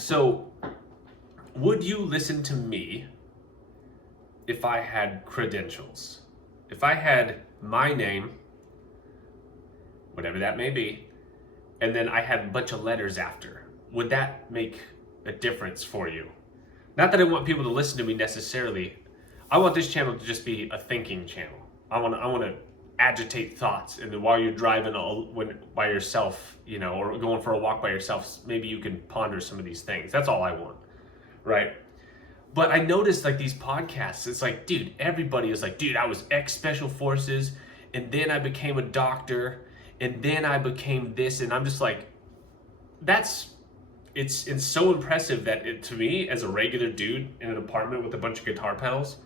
So, would you listen to me if I had credentials? If I had my name, whatever that may be, and then I had a bunch of letters after, would that make a difference for you? Not that I want people to listen to me necessarily. I want this channel to just be a thinking channel. I want to agitate thoughts, and then while you're driving by yourself, or going for a walk by yourself, maybe you can ponder some of these things. That's all I want, right? But I noticed like these podcasts, it's like, dude, everybody is like, dude, I was ex-special forces, and then I became a doctor, and then I became this, and I'm just like, it's so impressive that to me, as a regular dude in an apartment with a bunch of guitar pedals,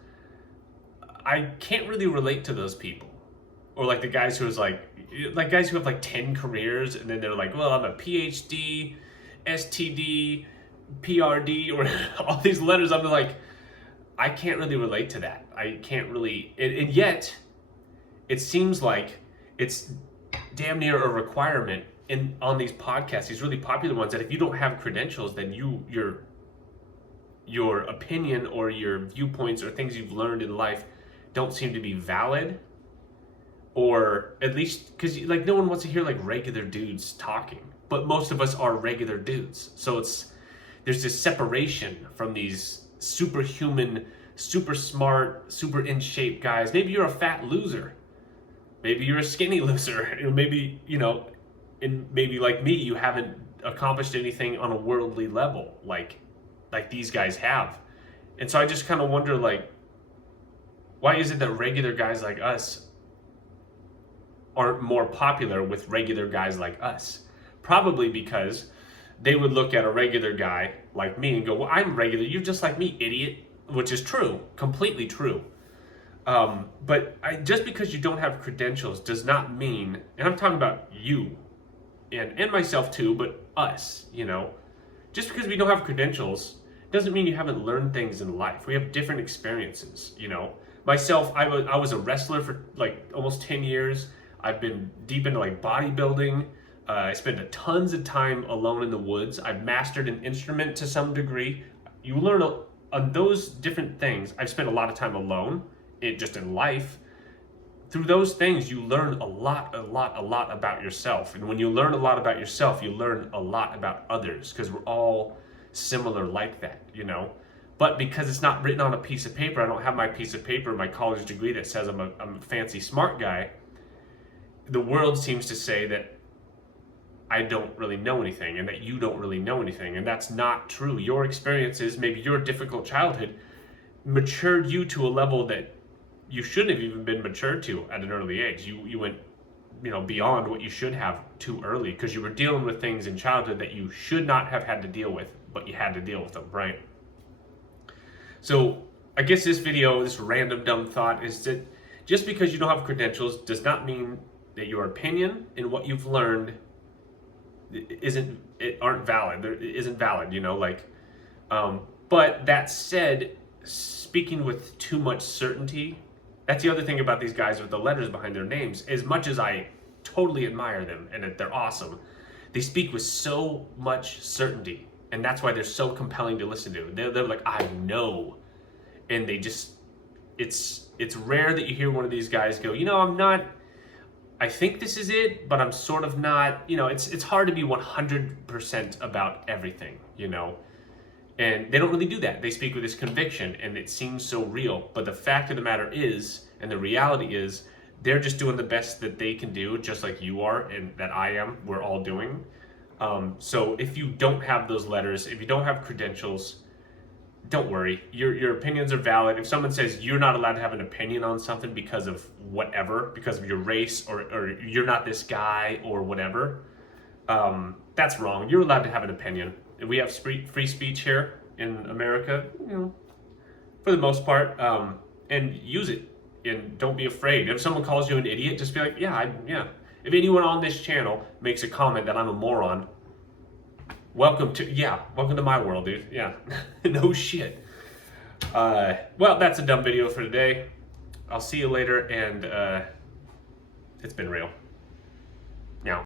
I can't really relate to those people. Or like the guys who guys who have like 10 careers, and then they're like, well, I'm a PhD, STD, PRD, or all these letters. I'm like, I can't really relate to that. I can't really, and yet it seems like it's damn near a requirement on these podcasts, these really popular ones, that if you don't have credentials, then your opinion or your viewpoints or things you've learned in life don't seem to be valid. Or at least, because like no one wants to hear like regular dudes talking, but most of us are regular dudes. So there's this separation from these superhuman, super smart, super in shape guys. Maybe you're a fat loser. Maybe you're a skinny loser. Maybe, and maybe like me, you haven't accomplished anything on a worldly level like these guys have. And so I just kind of wonder, like, why is it that regular guys like us aren't more popular with regular guys like us? Probably because they would look at a regular guy like me and go, well, I'm regular, you're just like me, idiot. Which is true, completely true. But just because you don't have credentials does not mean, and I'm talking about you and myself too, but us, just because we don't have credentials doesn't mean you haven't learned things in life. We have different experiences, Myself, I was a wrestler for like almost 10 years. I've been deep into like bodybuilding. I spent tons of time alone in the woods. I've mastered an instrument to some degree. You learn on those different things. I've spent a lot of time alone, just in life. Through those things, you learn a lot about yourself. And when you learn a lot about yourself, you learn a lot about others, because we're all similar like that, But because it's not written on a piece of paper, I don't have my piece of paper, my college degree that says I'm a fancy smart guy. The world seems to say that I don't really know anything, and that you don't really know anything, and that's not true. Your experiences, maybe your difficult childhood, matured you to a level that you shouldn't have even been matured to at an early age. You went, beyond what you should have too early, because you were dealing with things in childhood that you should not have had to deal with, but you had to deal with them, right? So I guess this video, this random dumb thought, is that just because you don't have credentials does not mean that your opinion and what you've learned isn't valid, but that said, speaking with too much certainty, that's the other thing about these guys with the letters behind their names. As much as I totally admire them and that they're awesome, they speak with so much certainty, and that's why they're so compelling to listen to. They're like, I know, and they just, it's rare that you hear one of these guys go, I'm not, I think this is it, but I'm sort of not, it's hard to be 100% about everything, and they don't really do that. They speak with this conviction, and it seems so real. But the fact of the matter is, and the reality is, they're just doing the best that they can do, just like you are, and that I am, we're all doing. So if you don't have those letters, if you don't have credentials, don't worry. Your opinions are valid. If someone says you're not allowed to have an opinion on something because of whatever, because of your race, or you're not this guy, or whatever, that's wrong. You're allowed to have an opinion. We have free speech here in America, for the most part, and use it, and don't be afraid. If someone calls you an idiot, just be like, yeah. If anyone on this channel makes a comment that I'm a moron, welcome to my world, dude. Yeah, no shit. Well, that's a dumb video for today. I'll see you later, and it's been real.